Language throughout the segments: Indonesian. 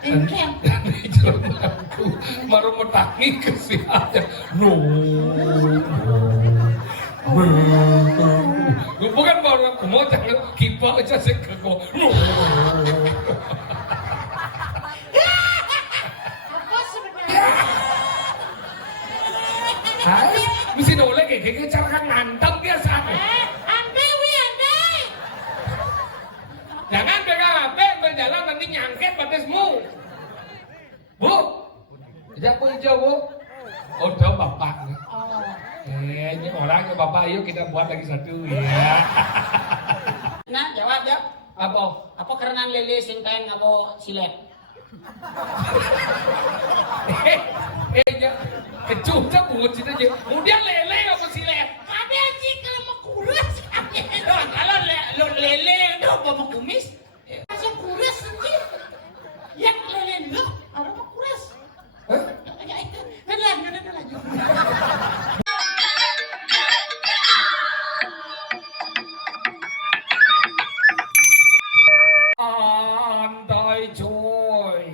Engkeng. Aku baru metangi ke siapa? No. Bukan baru aku mau jangan kipa aja sih keko. No. Apa sebenarnya? Hai, mesti nolak kayak cara kan nantang biasa. Andai wi andai. Jangan pegang HP berjalan nanti nyangket batasmu. Bu, ajak aku hijau bu. Oh, tahu bapak. Oh. Ini orangnya bapak, yuk kita buat lagi satu ya. Nah, jawab. Apa? Apa kerenan lele sing kain ngabo silet? Ya, kecucuk bungut situ aja. Kemudian lele apa silet? Ada sih kalau mau kurus. Kalau lele itu mau kumis, langsung kurus sih. Yang lele itu orang mau kurus. Hah? Ya itu, kan lagi. Andai coy.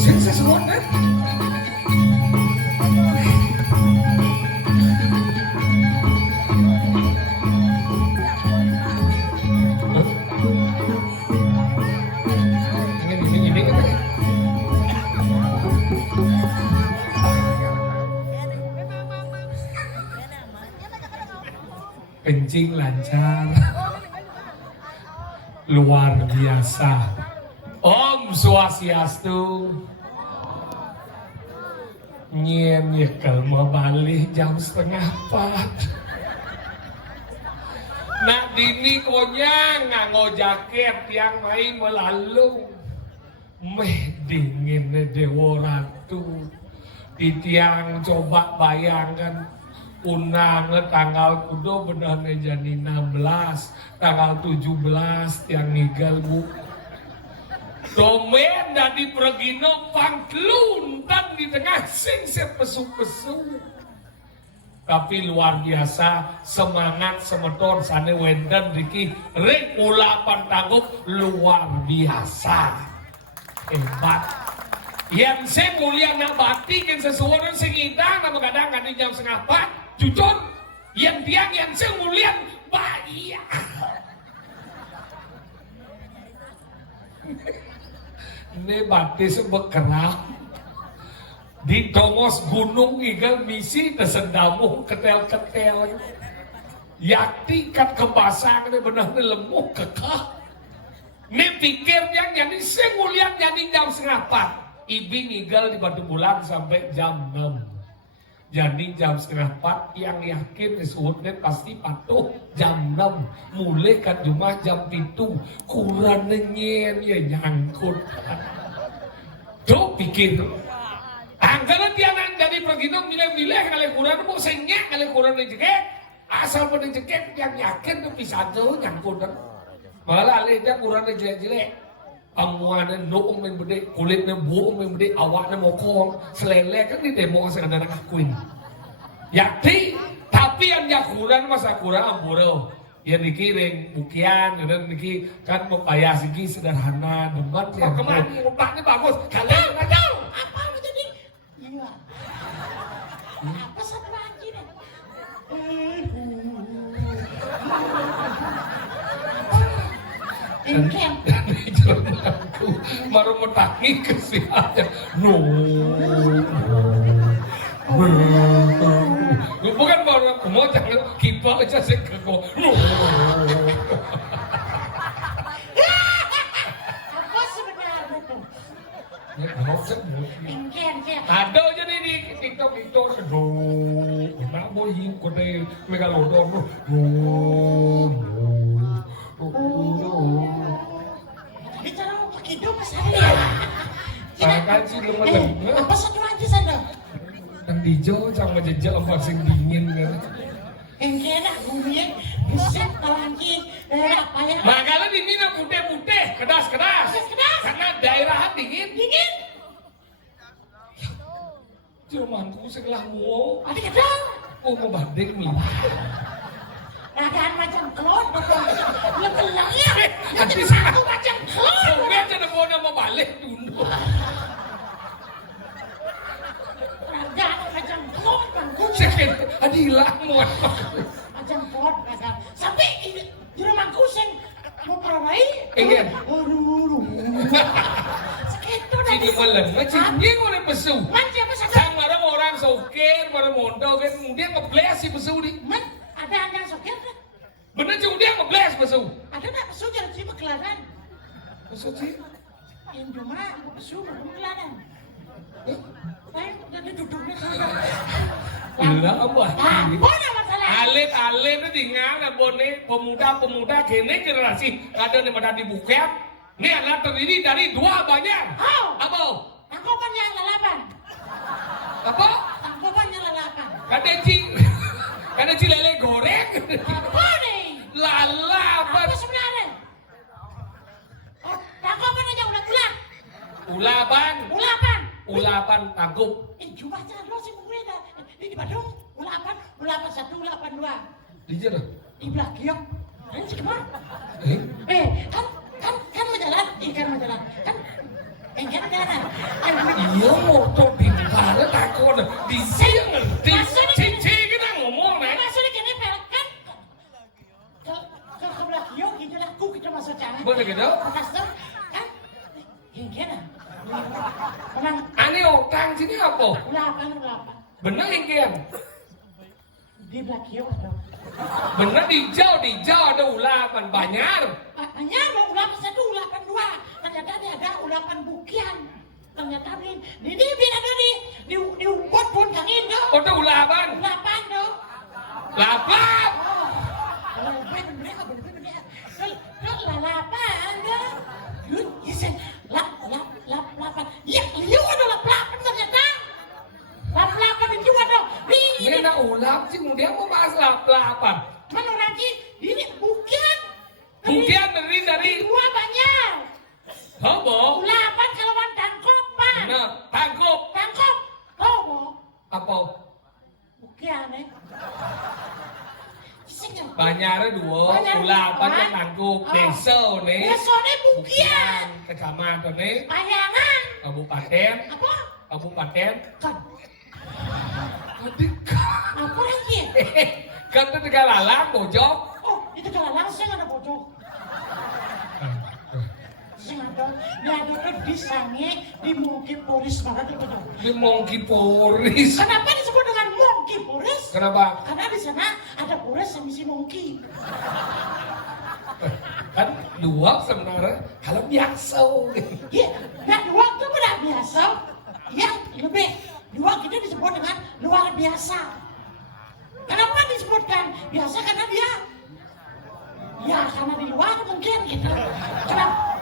Sukses semua kan? Ini kan? Kencing lancar, luar biasa. Om Swastiastu. Nyekel mau balik jam 3:30. Nak dini konya nganggo jaket yang main melalung. Meh dingin Dewa Ratu. Di tiang coba bayangkan unang tanggal kudo benar jadi 16, tanggal 17 tiang ngigal bu. Domen dari Pregino pangkluntan di tengah sing sepesu-pesu. Tapi luar biasa semangat semeton sane wenden diki rek ula pantanggup luar biasa. Hebat. Yang saya mulia nak batik yang sesuatu sing idang nama kadang kan jam 3:30 jujur yang tiang yang saya mulia bahaya. Ini batis bekerang di domos gunung igal misi tersendamu ketel-ketel yakti kat kebasan ini benar lemuk kekah. Ini pikirnya jadi sengulian jadi jam 3:30. Ibing igal di Batu Bulan sampai jam 6. Jadi jam 3:30 yang yakin disebutnya pasti patuh jam 6. Mulai kan cuma jam 7. Kurang nyenyen ya nyangkut. Tuh pikir. Anggaran dia dari Pregino milih-milih kali kurang mau senyek kali kurang dijeket. Asal pada jeket yang yakin tuh bisa tuh nyangkut. Malah alihnya kurang jelek-jelek. Pangmuannya noong main bede, kulitnya buong main bede, awaknya mokong, selele kan di demo sekadar ngakuin. Yakti, tapi yang jakuran masa kurang ampuro. Yang dikiring bukian, dan niki kan membayar segi sederhana, debat yang kemana umpaknya bagus. Kalian tahu Apa lu jadi? Iya. Apa satu lagi deh? Engkeng. aku baru metangi ke siapa? No. Bukan baru aku mau jangan kipa aja sih keko. No. Apa sebenarnya itu? Ya mau sebut. Engkeng. Ada aja nih di TikTok seduh. Nak boy hiu kode megalodon. Bicara mau pakai hidup pas hari ya. Kan sih lemes. Apa satu aja sana? Kan dijo sama jejak vaksin dingin kan. Yang enak bumbunya buset lagi apa ya? Makanya di Mina putih-putih, kedas-kedas. Kedas-kedas. Karena daerah dingin. Dingin. Cumanku sekelah mau. Ada kedang. Oh mau banding nih. Keadaan macam kelon, lekelangnya. Nanti Jadi saya satu macam kelon. Soalnya teleponnya mau balik dulu. Keadaan macam kelon, bangku. Sakit, adilah muat. Macam kelon, kadang. Sampai di rumah kusing mau parawai. Ingin. Aduh. Sakit tuh Ini malam, macam dia boleh besu. Macam apa saja? Sang orang sokir, orang mondo kan, dia ngebles si besu di. Ada yang sokir kan? Bener cuma dia ngebles besu. Ada nak pesu jangan sih keladan. Besu sih. Yang cuma pesu belum keladan. Saya jadi duduknya sana. Gila apa? Apa nama masalah? Alit itu tinggal abone pemuda kene generasi ada di mana dibuka. Ini adalah terdiri dari dua banyak. Apa? Tangkopan yang lalapan. Apa? Tangkopan yang lalapan. Kada lele goreng. Apa nih? Lala apa? Apa sebenarnya? Oh, tangkopan aja ulat-ulat. Ulapan tangkup. Cuma jangan lo sih mungkin di Bandung ulapan 1, ulapan 2. Di mana? Di Blakiong. Ini sih kemana? Kan majalah, ikan majalah. Kan jalan. Iya motor di mana takut di sini di kita ngomong nih. Maksudnya kini pelak kan ke Blakiong gitu lah. Kita masuk jalan. Bener gitu? Atas tuh kan gini. Menang Ani orang sini apa? ulapan. Bener ingin. Di Blakiong ada. Bener di jauh ada ulapan banyak. Hanya mau ulapan 1, ulapan 2. Ternyata dia ada ulapan bukian. Ternyata ini biar ada di umpot pun kangin tuh. Oh itu ulapan. Ulapan tuh. Lapan. Oh, bener. Tuh lalapan tuh. Yun, iseng. Lapan. Ya, liu ada lapan ternyata. Lapan itu ada. Ini nak ulap sih, kemudian mau bahas lapan. Mana lagi? Ini bukian. Bukian terdiri dari Dua banyak. apa? Ulapan kalawan tangkopan. Nah, tangkup. Tobo. Apa? Bukian Iseng. Banyaknya dua, Banyak ulapan dua. yang tangkup. Desa nih. Besoknya bukian. Kecamatan nih. Payangan. Kabupaten. Apa? Kabupaten. Kan. Dekat. Apa lagi? Kan itu tiga lalang, bojok. Oh, itu kalau langsung ada bocor. Saya ada. Dia ada tuh di sana di Monkey Forest banget itu tuh. Ini Monkey Forest. Kenapa disebut dengan Monkey Forest? Kenapa? Karena di sana ada forest yang misi monkey. Kan dua sebenarnya kalau biasa. Iya, nah dua itu benar biasa. Yang lebih dua kita disebut dengan luar biasa. Kenapa disebutkan biasa? Karena dia, ya karena di luar mungkin gitu. Kenapa?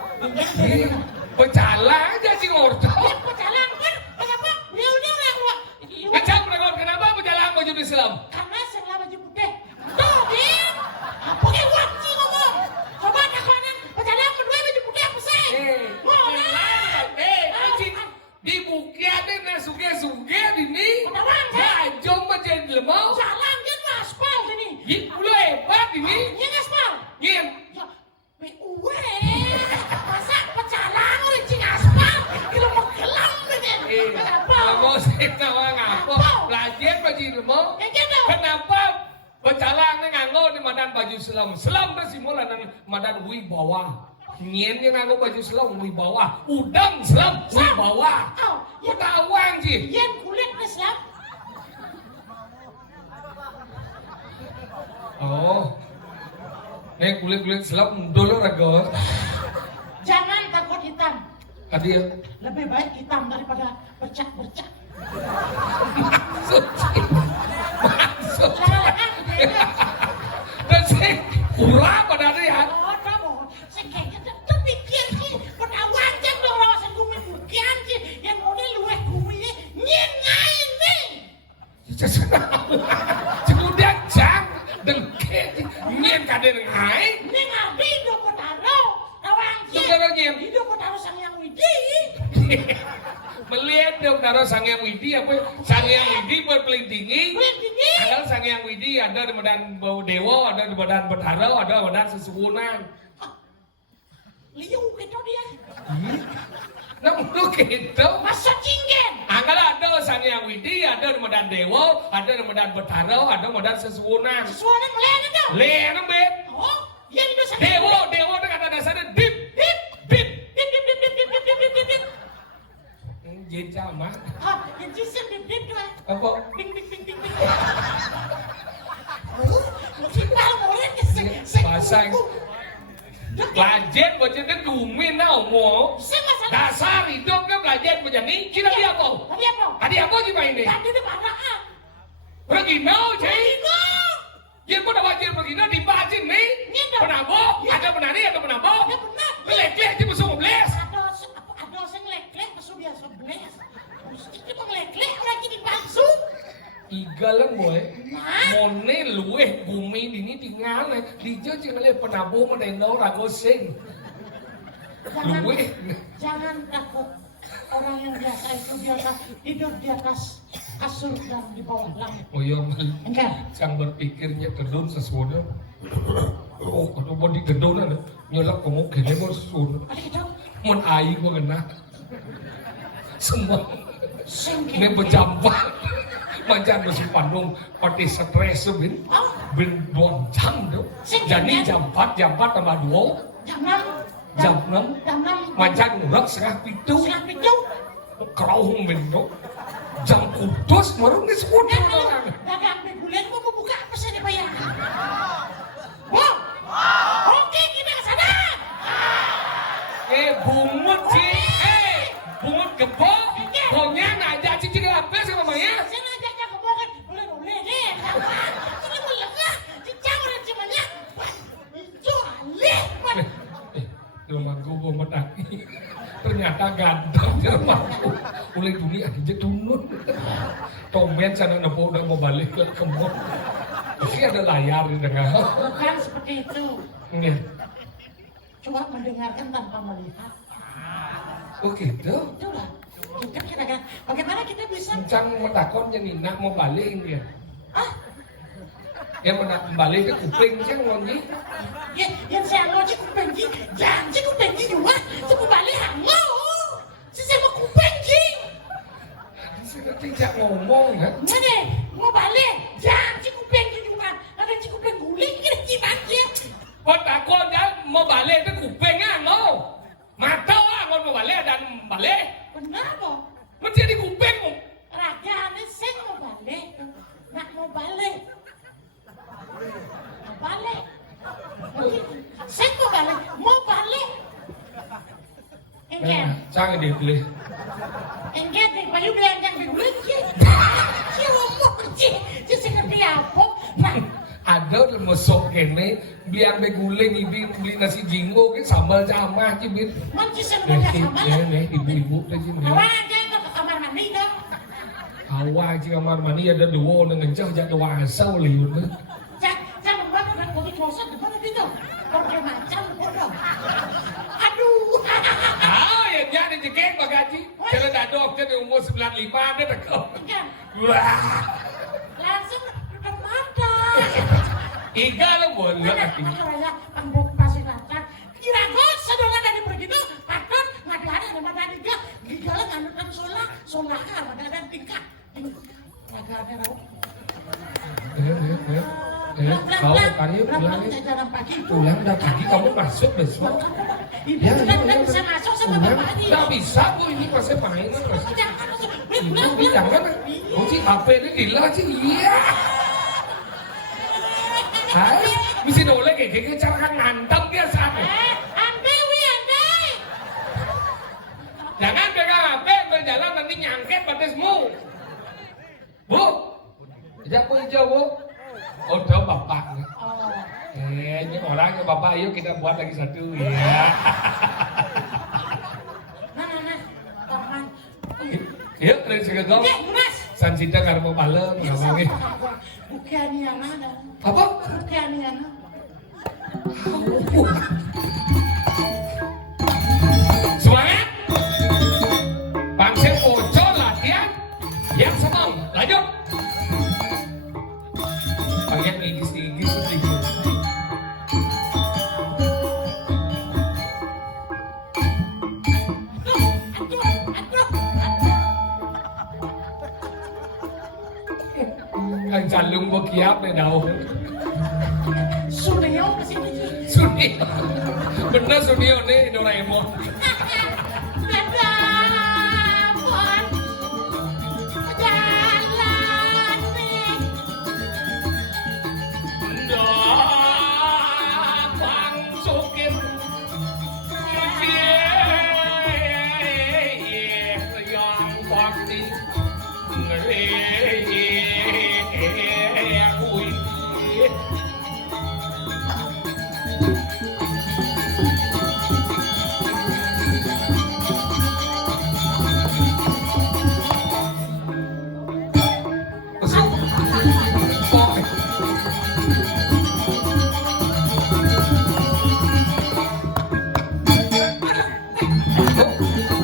Bercala aja si Orto. Ya pecalang kan? Kenapa? Dia orang luar. Kacang rekor kenapa bercala baju Islam? Karena setelah baju putih. Tuh, Din. Apa yang wajib ngomong? Coba kakonan pecalang kedua baju putih apa sih? Di bukit na suge ini. Petawan kan? Jom macam lemau. Jalan kan aspal ini. Di pulau hebat ini. Yang aspal. Ngin. Ya, uwe. Masa pecalang oleh cing aspal. Kilo mau kelam gitu. Apa? Lemau sih tahu ngapa. Belajar baju lemau. Yang gitu. Kenapa bercalang nganggo di madan baju Islam? Islam itu simbol dan madan wibawa. Ngien yang nganggo baju Islam wibawa. Udang Islam wibawa. Oh, ya Ketawang sih. yang kulit Islam. Oh. Nih kulit Islam dulu raga. Jangan takut hitam. Hadir. Lebih baik hitam daripada bercak-bercak. Maksud. Ulah pada ya. Oh, kamu, saya kayaknya terpikir sih, penawaran dong lawasan bumi bukian sih, yang model luweh bumi nyen ngain nih. Kemudian jam dengke nyen kader ngai. Ini ngabi dong petaro, lawan sih. Tukar nyen. Hidup petaro sang yang widi. Melihat dong taruh Sang Hyang Widi apa Sang Hyang Widi berpelintingi. Pelintingi. Kalau Sang Hyang Widi ada di badan bau dewa, ada di badan Betara, ada di badan sesuwunan. Liu gitu dia. Namun gitu. Masa cinggen. Anggal ada Sang Hyang Widi, ada di badan dewa, ada di badan Betara, ada di badan sesuwunan. Sesuatu melihat itu. Lihat bet. Oh, iya di dosa. Dewa itu kata dasarnya dip, Bip, bip. bip, bip, bip, bip, bip, bip, bip, bip, bip. Jin sama. Ah, yang jisim bip, bip tuh. Apa? Bing, bing, bing, bing, bing. Oh, makipal mo rin kasi. Basang. Belajar baca dia dumin tau mo. Dasar hidup kan belajar macam ni. Kita dia apa? Tadi apa? Tadi apa kita ini? Tadi di panaan. Begino, cai. Dia pun dah belajar begino di bajin ni. Penabo, ada penari, ada penabo. Ya benar. Lek-lek dia masuk beles. Ada sing lek-lek masuk dia sebelas. Itu bang lek-lek lagi dipalsu. Iga lang boy. Nah. Mone luweh bumi dini tinggal ni. Dijo cina le penabo menendo rago sing. Luweh. Jangan takut. Orang yang biasa itu biasa hidup di atas kasur dan di bawah langit. Oh iya, Enggak. sang berpikirnya gedun sesuatu. Oh, kalau mau di gedun ada nyelak kamu kene mau sesuatu. Ada kita. Mun air gua kena. Semua Sengke. ini berjampak. Macam besi Bandung pati stres bin. Oh. Bin 2 jam tu. Jadi jam 4 tambah 2. Jam 6. Jam 6. Jam 6. Macam ngurak setengah pitu. Setengah pitu. Kerauhung bin tu. Jam kudus baru ni sepuluh orang. Dagang begulen mau buka apa sih dibayar? Wow. Oke, kita ke sana. Bungut sih. Bungut gebok. Pokoknya ngajak cici apa sih mamanya? Saya ngajaknya ke bokan. Boleh deh. Ini boleh nggak? Cicang orang cimanya. Itu alih. Rumahku pemenangi. Ternyata ganteng rumahku. Oleh dunia aja tunun. Tomen sana nepo udah mau balik ke mall. Pasti ada layar di tengah. Bukan seperti itu. Iya. Coba mendengarkan tanpa melihat. Oh gitu. Itulah. Kita kan. Bagaimana kita bisa? Cang metakon jadi nak mau balik dia. Ah, Yang nak balik ke kuping cang ngonyi. ya, yang saya lo cik kupeng ji, jangan cik kupeng ji juga, cik balik hango, cik saya mau kupeng ji. Saya tidak ngomong ya. Mana, mau balik, jangan cik kupeng ji juga, ada cik kupeng guling kira gimana sih? Metakon kan mau balik ke kuping kan no. Mata lah mau balik dan balik. Benar boh, Menjadi kuping mo. raja ini saya mau balik, nak mau balik, balik. Saya mau balik. Enggak. Cang dia beli. Enggak, bayu belanja beguling sih. Si ngomong sih, si seperti apa? Nah, Ada mesok kene biar beguling ibu beli nasi jinggo ke sambal jamah cibit. manci sebenarnya sama lah. Ibu-ibu teh sini. Awak aja itu ke kamar mandi dong. Awak ci kamar mandi ada dua dengan cah jatuh asal liun. Jangan buat orang kopi kloset di mana itu? Pakai macam bodoh. Aduh. Ya jadi jeket bagaji. Kalau dah dokter di umur 95 ada tekau. Enggak, Wah. langsung tutup mata. Iga lo boleh lagi. Makanya pambok pasir rata. Kira gue sedongan dari begitu, patut ngadari ada mata tiga. Gigala nganutan solah ada tingkat. Agak-agak rau. Kau tadi pulang pulang dah pagi kamu masuk besok. Ibu tidak bisa masuk sama bapak ini. Tidak bisa bu ini pasti main mas. Jangan masuk. Ibu jangan. Kau sih HP ini gila sih. Iya. Hai, mesti nolak kayak cara kan nantang dia saat. Andai. Jangan pegang HP berjalan nanti nyangket batasmu. Bu, sejak hijau bu. Oh, bapak. Oh, Ini orangnya Bapak, ayo kita buat lagi satu ya. Nah, tahan. Yuk, dari segegong. Oke, Mas. San Cinta karena palem, ngomongin. Bukianiana dah. Apa? Bukianiana. Semangat! Pangsir Poco latihan yang senang. Lanjut. Bagian igis-igis sedikit. Anh Calung có kiáp này đâu. Suneo kesini. Sunio. Bener Sunio nih Doraemon. Ada buat jalan nih. Bang Sukim. Yang bakti.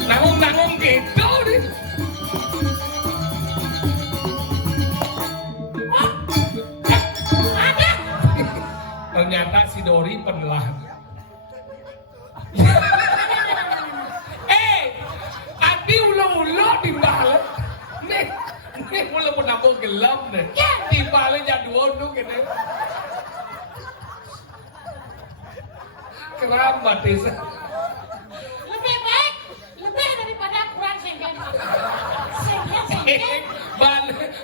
Nanggung gitu nih. Ternyata si Dori penelan. Adi ulo-ulo di balik. Nih mulai menambung gelap nih. Di balik jadi wondu gini. Keramat desa. Lebih baik, lebih daripada kurang sengken. Sengken.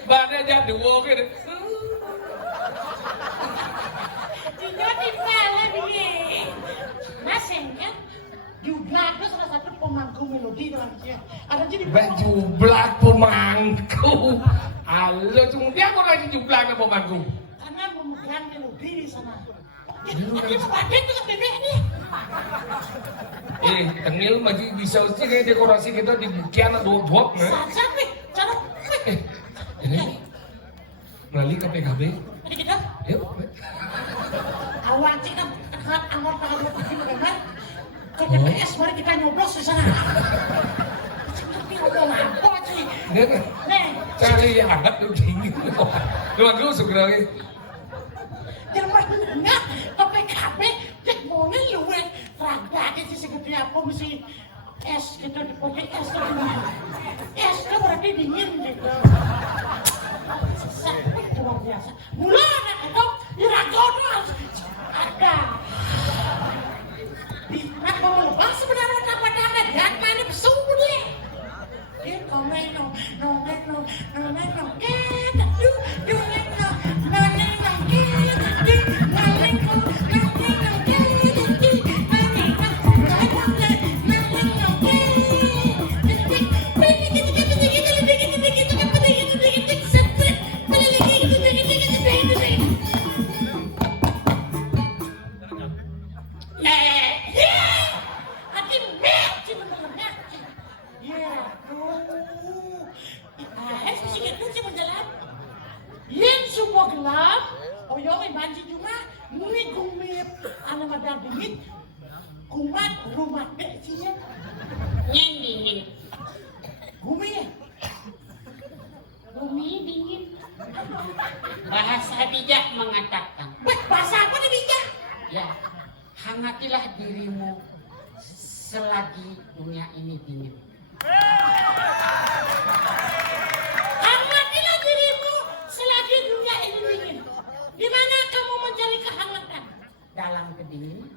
Bannya jadi wondu gini. Jadi balik nih. Mas sengken. Juga ada salah satu pemangku melodi dalam dia. Ada jadi Jublak pemangku. Halo, cuma dia kok lagi jublak ke pemangku. karena memegang melodi di sana. Tapi badan tuh bebek nih. Tengil masih bisa sih kayak dekorasi kita di bukian ada buat ya. Sampai cara Ini melalui ke PKB. Ini kita Yuk. awal cik kan angor tanggal 20 kan. Ke TPS mari kita nyoblos di sana. Tapi ngomong apa sih? Ini kan Nih, cari yang hangat lu dingin. Lu aku segera lagi. jangan enggak ke PKB cek boleh lu raga sih segede apa mesti es gitu di pojok es gitu. Es itu berarti dingin gitu. Sakit luar biasa. Mula anak itu diragono ada. Nak mau lepas sebenarnya dapat dan mana bersungguh dia. Dia komen no, gelap, oyong banci cuma ini gumit, anak madar dingin, kumat rumah dek sih dingin, gumi dingin. Bahasa bijak mengatakan, Bahasa apa nih bijak? ya, hangatilah dirimu selagi dunia ini dingin. Hangatilah dirimu selagi dunia ini dingin. Di mana kamu mencari kehangatan? Dalam kedinginan,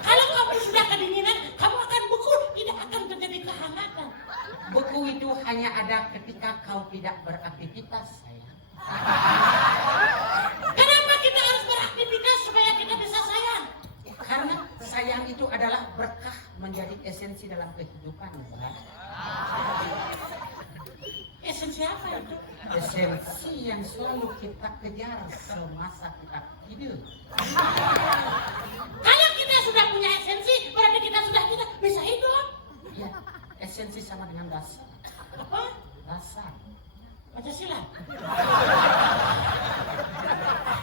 Kalau kamu sudah kedinginan, kamu akan beku, tidak akan terjadi kehangatan. beku itu hanya ada ketika kau tidak beraktivitas, sayang. Kenapa kita harus beraktivitas supaya kita bisa sayang? Karena sayang itu adalah berkah menjadi esensi dalam kehidupan. Bukan? Esensi apa itu? esensi yang selalu kita kejar semasa kita hidup. Kalau kita sudah punya esensi, berarti kita sudah bisa hidup. Ya, esensi sama dengan dasar. Apa? Dasar. Pancasila.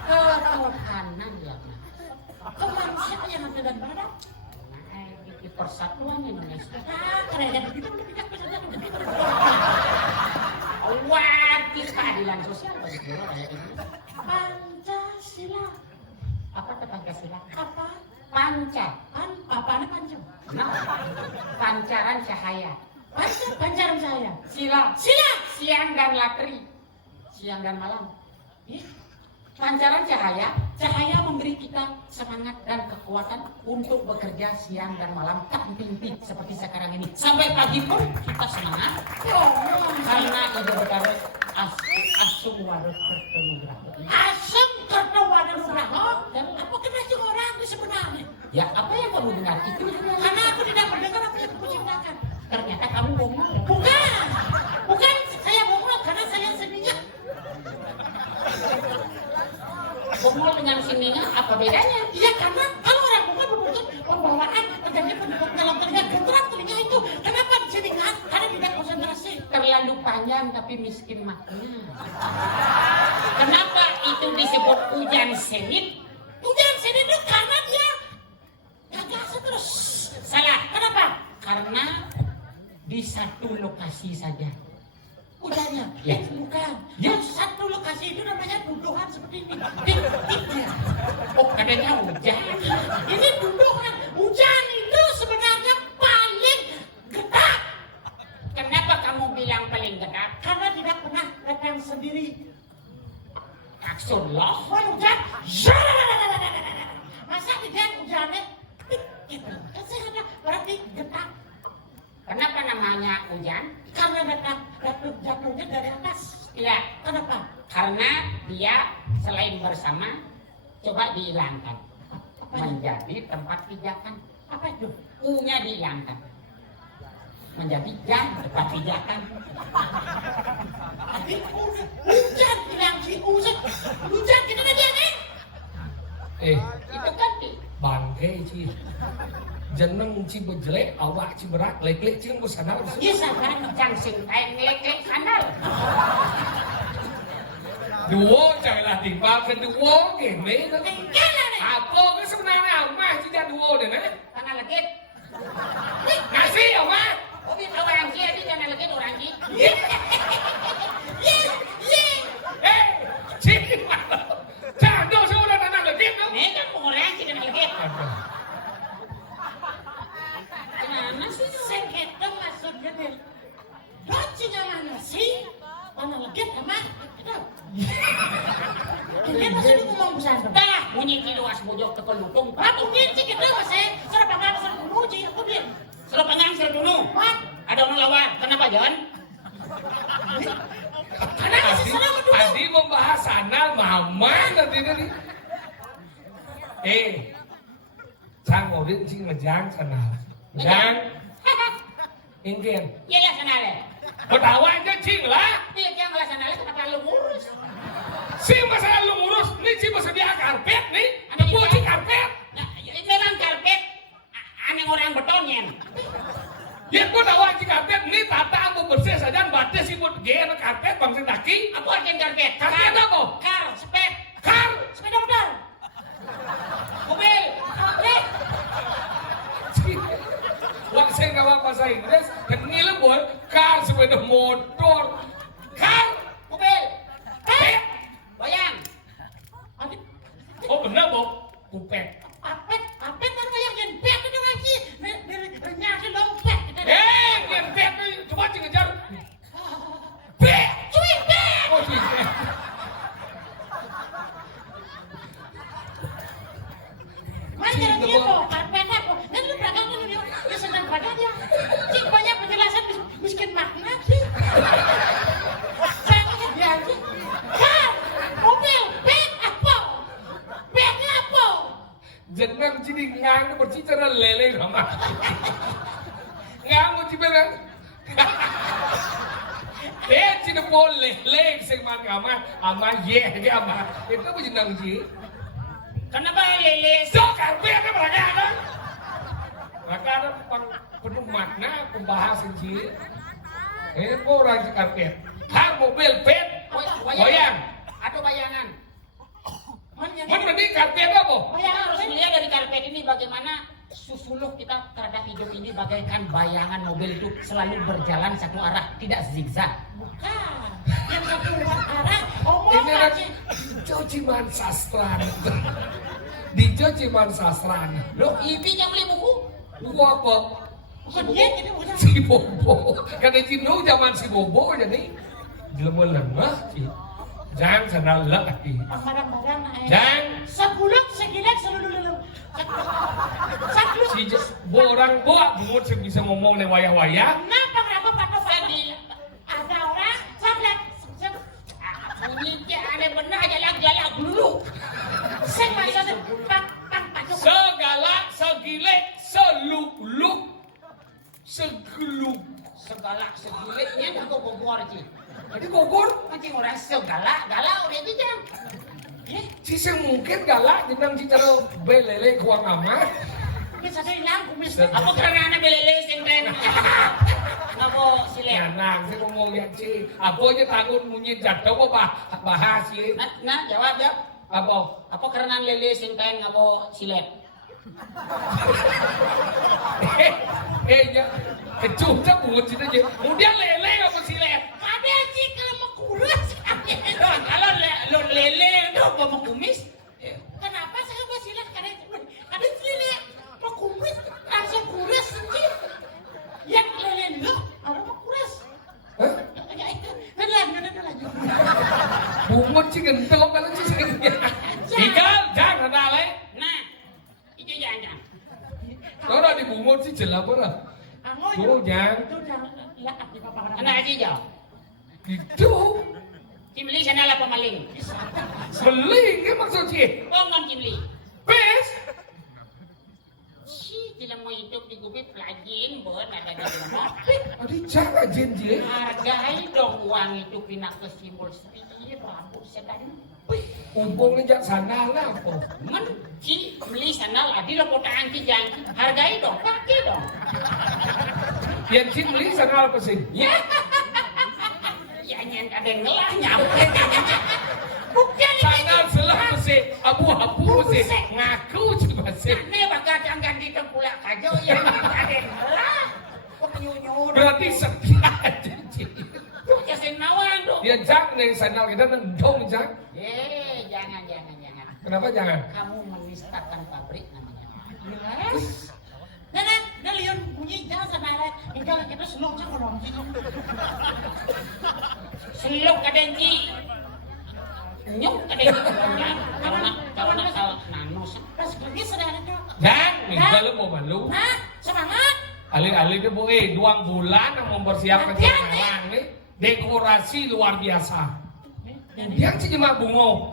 Ketuhanan ya. Kemanusiaan yang ada dan beradab. Di persatuan Indonesia. Keren begitu udah tidak bisa jadi begitu. Wajib keadilan sosial bagi seluruh rakyat Indonesia. Pancasila. Apa itu Pancasila? Apa? Panca. Apaan panca? Nah, pancaran cahaya. Pancaran saya. Sila. Sila. Siang dan latri. Siang dan malam. Ih, Pancaran cahaya. cahaya memberi kita Semangat dan kekuatan untuk bekerja siang dan malam tak henti seperti sekarang ini. Sampai pagi pun kita semangat. Karena ide berkarya asung warung bertemu graho. asam tertawa dan murah. Dan apa kena juga orang itu sebenarnya? Ya, apa yang kamu dengar itu? Karena aku tidak mendengar apa yang kamu ciptakan. Ternyata kamu bohong. Bukan saya bohong karena saya seninya. Bongol dengan sininya apa bedanya? Iya karena kalau orang bukan membutuhkan pembawaan terjadi penduduk dalam telinga genteran telinga itu. Kenapa diselingan? Karena tidak konsentrasi. Terlalu panjang tapi miskin makna. Kenapa itu disebut hujan sengit? Hujan sini itu karena dia gagas terus. Salah. Kenapa? Karena di satu lokasi saja. Hujannya? Ya. Bukan. Ya. Yang satu lokasi itu namanya dunduhan seperti ini. Titik-titiknya. Oh, katanya hujan. Ini dunduhan. Hujan itu sebenarnya paling getak. Kenapa kamu bilang paling gedak? Karena tidak pernah datang sendiri. Maksudlah, Hujan. Masa tidak hujannya? Gitu. Kesehatan berarti getak. kenapa namanya hujan? Karena jatuhnya dari atas. Tidak, Kenapa? karena dia selain bersama, coba dihilangkan. Menjadi tempat pijakan. Apa itu? U-nya dihilangkan. Menjadi jam tempat pijakan. Tapi hujan bilang si hujan kita aja nih. Itu kan bangke ci jeneng ci bejlek awak ci berak lek-lek ci geus sadar bisa kan can sing kain lek kanal. duo cai lah timbal ke duo kene Tinggal nih. apa ke sebenarnya mah ci duo deh ne Tanah legit. ngasih mah Obi orang kia di tanah legit orang ki. ci Jangan sudah tanah legit no. Nih kan orang ki tanah legit. Kenapa sih? Segitu maksudnya nih. Docinya mana sih? Mana legit emang? Itu. Ini masih ngomong pesantren. Dah bunyi ki luas bojok teko lutung. Aku nginci gitu masih. Serap pangan serap muji aku dia. Seropangan ser dulu. What? Ada orang lawan. Kenapa John? Karena masih serap dulu. Tadi membahas sana mama nanti tadi. Sang Odin sih ngejang sana. Ngejang. Ingin. Iya lah sana le. Betawa aja cing lah. Dia yang lah sana le kenapa lu ngurus? Si masalah lu ngurus, nih si bersedia karpet nih. Ada Buat juga. si karpet. Nah, memang karpet aneh orang betonnya. Ya gua tahu si karpet nih tata mau bersih saja batis si buat gaya karpet bangsa daki. Apa artinya karpet? Karpet apa? Kar, sepet, Kar. Sepeda motor. mobil, Apa? Wah saya ngawak bahasa Inggris, kenil buat kar sepeda motor, kar, mobil, pet. bayang. Oh benar Bob, pupet. Apet kan yang nyempet itu lagi. Nyari dompet. Ngempet nih, coba cing ngejar. Pet. Cuy, pet. Oh iya. Mana jalan dia kok? Karpet apa? Kan lu belakangnya lu dia sedang pada dia. Cik banyak penjelasan miskin makna sih. Saya aja dia aja. Kar, mobil, pet apa? Petnya apa? Jenang jadi ngang bersih cara lele sama. Ngang mau ciberan. Sini boleh leh sing man ama ye ge ama. Itu apa jenang ji? Kenapa lele? So karpe ada mereka ada. Maka ada penuh makna pembahasan ji. Orang karpet. Hang mobil pet. Bayang. Atau bayangan. Mending karpet apa? Bayangan harus melihat dari karpet ini bagaimana susuluk kita terhadap hidup ini bagaikan bayangan mobil itu selalu berjalan satu arah, tidak zigzag. Bukan. Yang satu arah. Ini Omongan kan sih. Jojiman sastra. Di Jojiman sastra. Loh, Ipi yang beli buku? Buku apa? Bukan dia jadi bukan. Si Bobo. Karena Cino zaman si Bobo jadi lemah-lemah. Jangan sandal lagi. Barang-barang. Jangan. Sebulan segilat seluruh. Satu. Si orang buat bungut sih bisa ngomong nih wayah-wayah. Kenapa kenapa patok tadi? Ada orang sablet. Ini ada benar jalak-jalak dulu. Saya masuk pang patok. Segala, segilek, seluk-luk, segeluk. Segala segilitnya untuk Bogor sih. Jadi Bogor, Macam orang segala galau dia jam. si mungkin galak jenang si cara belele kuang amat. Ini satu hilang kumis. Apa karena anak belele sing keren? Ngapa silet? Nah, saya ngomong ya si, apa aja tanggung munyi jatuh apa bahas si. Nah, jawab ya. Apa karena lele sing keren ngapa silet? Ya, kecuca bungut sini aja. Kemudian lele apa silet? Ada sih kalau mau kurus. Kalau lele itu mau kumis, Kenapa saya mau silat? Ada silat mau kumis langsung kurus sih. Yang lele lo orang mau kurus. Hah? Ya itu. Lanjut. Bungut sih gentong kalau sih sehingga. Ikan, jangan ada nah itu jangan. Kalau di bungut sih jelas apa? Angoy. Jangan. Itu jangan lihat di paparan. Anak aja jauh. Gitu. Kimli sana lah pemaling. Beli, ini maksudnya. Bangun Kimli. Pes. Si tidak mau hidup di gubit pelajin bon ada di rumah. Aduh, jangan janji. Hargai dong uang itu pindah ke simbol sepi rambut sedang. Umpung ngejak sana lah apa? Ki beli sana lah di lepotaan ki jangan hargai dong pakai dong. Yang si beli sana apa sih? Ya. Ya nyen ada yang ngelah nyampe. Bukan Sana selah sih, abu-abu sih, ngaku juga sih. Ini bakal jangan di tempulak kajo ya ada yang ngelah. Kok penyunyur. Berarti setia janji. Kasih nawan dong. Dia jangan nih sandal kita nendong jangan. Jangan. Kenapa jangan? Kamu menistakan pabrik namanya. Yes. Nah, lihat bunyi jangan sampai tinggal kita selong kalau Selok kadenji. Nyok kadenji. Kalau nanos. pas pergi saudara tuh. Jangan, minggu lu mau malu. Nah, semangat. Alih-alih itu boleh 2 bulan yang mempersiapkan sekarang nih dekorasi luar biasa. Yang sih cuma bungo.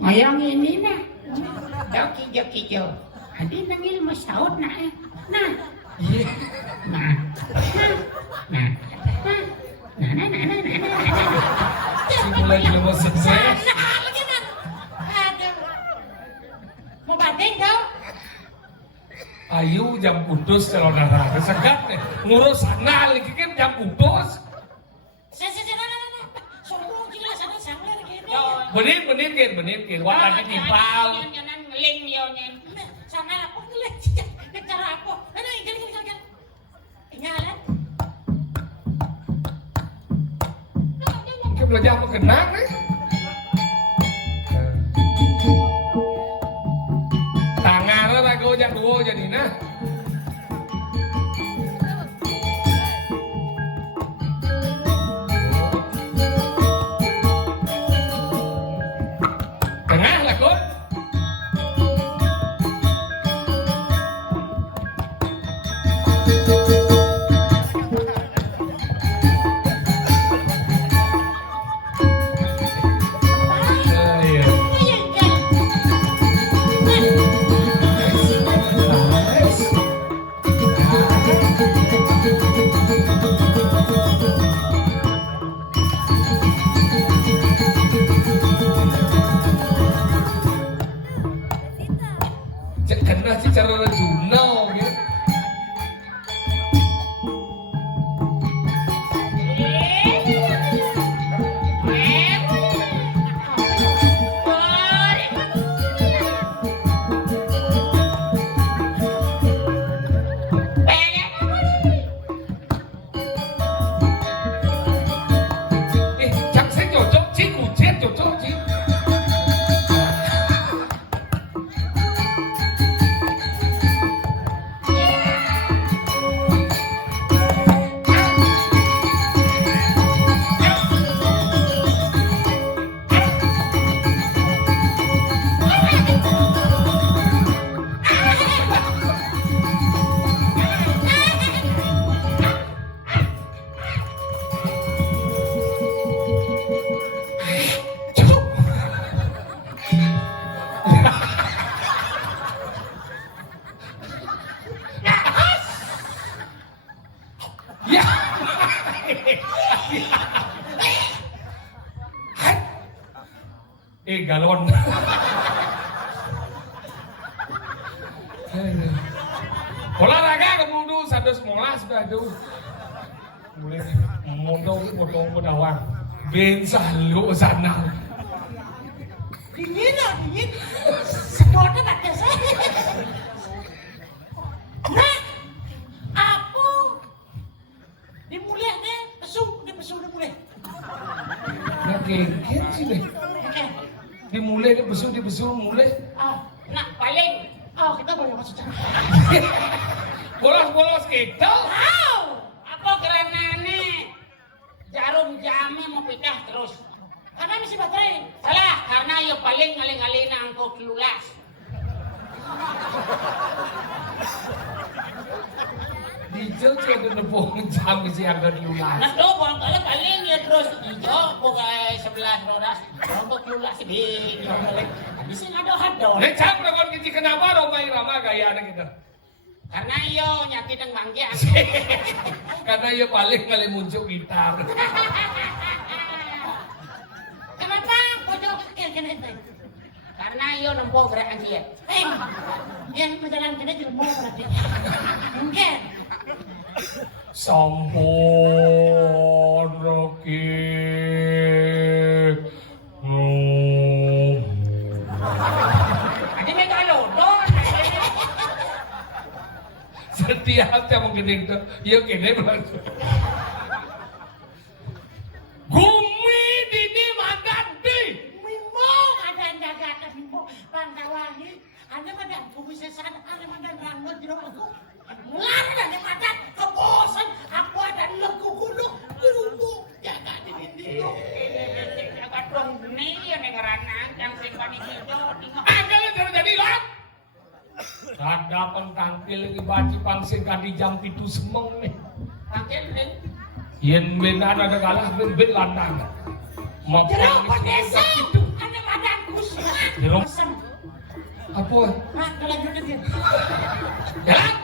Mayang ini nah. Joki jo. Adi nangil mas taut nah. Nah. Iya. Nah. Nah. Si mulai belum sukses. Lagi man. Aduh. Mau banding kau? Ayu jam putus kalau nara. Segat nih. Ngurus sana lagi kan jam putus. Nah. Sombong gila sana sangler gini. Benin kan. Wah lagi dipal. Jangan ngeling yo nyen. Sana apa ngeliat? Cara apa? Nah, gini. Tinggalan. Mungkin belajar apa kenang nih. Tangan lah gue jak dua jadi nah. Tengah lah kok. acara Rajuna gitu. Chắc sẽ chỗ chốc chí cụ chết chỗ chốc chí. Ya. Galon. Olahraga kamu dulu 119 dah tu. Mulai potong pedawang. Bensah lu sana. Dingin lah, dingin. Spotnya tak biasa. Nah, aku dimulai deh, pesu dimulai. Nah, kengkeng sih deh. Oke. Dimulai dia besul mulai. Nah, paling Kita boleh masuk cara. Bolos kita. apa karena ini jarum jamnya mau pecah terus. Karena mesti baterai. Salah, karena yo paling ngalih-ngalih na angkot lulas. Dijel coba nepung jam si agak lulas. Nah, do bangkala paling ya terus ijo pokai 11 rodas. Angkot lulas di balik. Bisa ngado-hado. Nek jam rekon kici kenapa Romai Rama gaya ada kita? Karena yo nyakit ang mangga. Karena ia paling kali muncul gitar. Kenapa? Pojok kena itu. Karena yo nempo gerakan dia. Yang menjalankan itu mau berarti. Mungkin. Sampun Rocky. Adi may kalodon. Setiap yang mungkin itu, ya kene berlangsung. Gumi dini maganti. Mimbo ada jaga mimbo pantawangi. Ada madan kubu sesan, ada madan ranggut di rumah aku. Mulai ada madan kebosan. Aku ada legu gunung gunung jaga di dinding. Jaga dong nih ya negarana yang simpan itu. Ada yang jadi lah. Kada tampil lagi baci pangsit kadi jam itu semeng nih. Makin nih. Yen benar ada kalah ben landang. Jeruk desa itu. ada madan kusma. Jeruk. Apa? Apa? Nah, kelanjutan dia. Jalan.